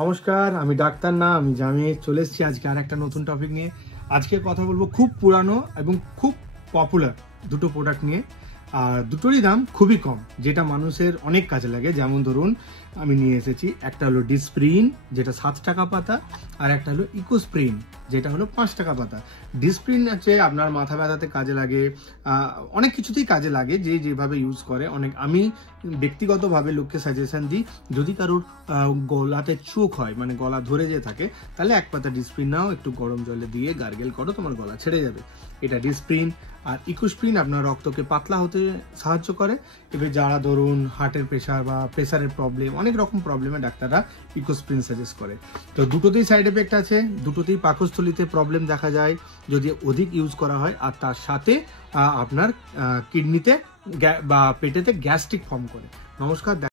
নমস্কার, আমি ডাক্তার না, আমি জামিয়ে চলে এসেছি আজকে আর একটা নতুন টপিক নিয়ে। আজকে কথা বলবো খুব পুরানো এবং খুব পপুলার দুটো প্রোডাক্ট নিয়ে। আর দুটোরই দাম খুবই কম, যেটা মানুষের অনেক কাজে লাগে। যেমন ধরুন, আমি নিয়ে এসেছি একটা হলো ডিসপ্রিন, যেটা 7 টাকা পাতা, আর একটা হলো ইকোস্প্রিন, যেটা হলো 5 টাকা পাতা। ডিসপ্রিন হচ্ছে আপনার মাথা ব্যথাতে কাজে লাগে, অনেক কিছুতেই কাজে লাগে, যে যেভাবে ইউজ করে। আমি ব্যক্তিগতভাবে লোককে সাজেশন দিই, যদি কারোর গলাতে চোখ হয়, মানে গলা ধরে যেয়ে থাকে, তাহলে এক পাতা ডিসপ্রিন নাও, একটু গরম জলে দিয়ে গার্গেল করো, তোমার গলা ছেড়ে যাবে। এটা ডিসপ্রিন। আর ইকোস্প্রিন আপনার রক্তকে পাতলা হতে সাহায্য করে। এবার যারা ধরুন হার্টের প্রেশার বা প্রেশারের প্রবলেম, অনেক রকম প্রবলেমে ডাক্তাররা ইকোস্প্রিন সাজেস্ট করে। তো দুটোতেই সাইড এফেক্ট আছে, দুটোতেই পাকস্থলীতে প্রবলেম দেখা যায় যদি অধিক ইউজ করা হয়। আর তার সাথে আপনার কিডনিতে বা পেটেতে গ্যাস্ট্রিক ফর্ম করে। নমস্কার।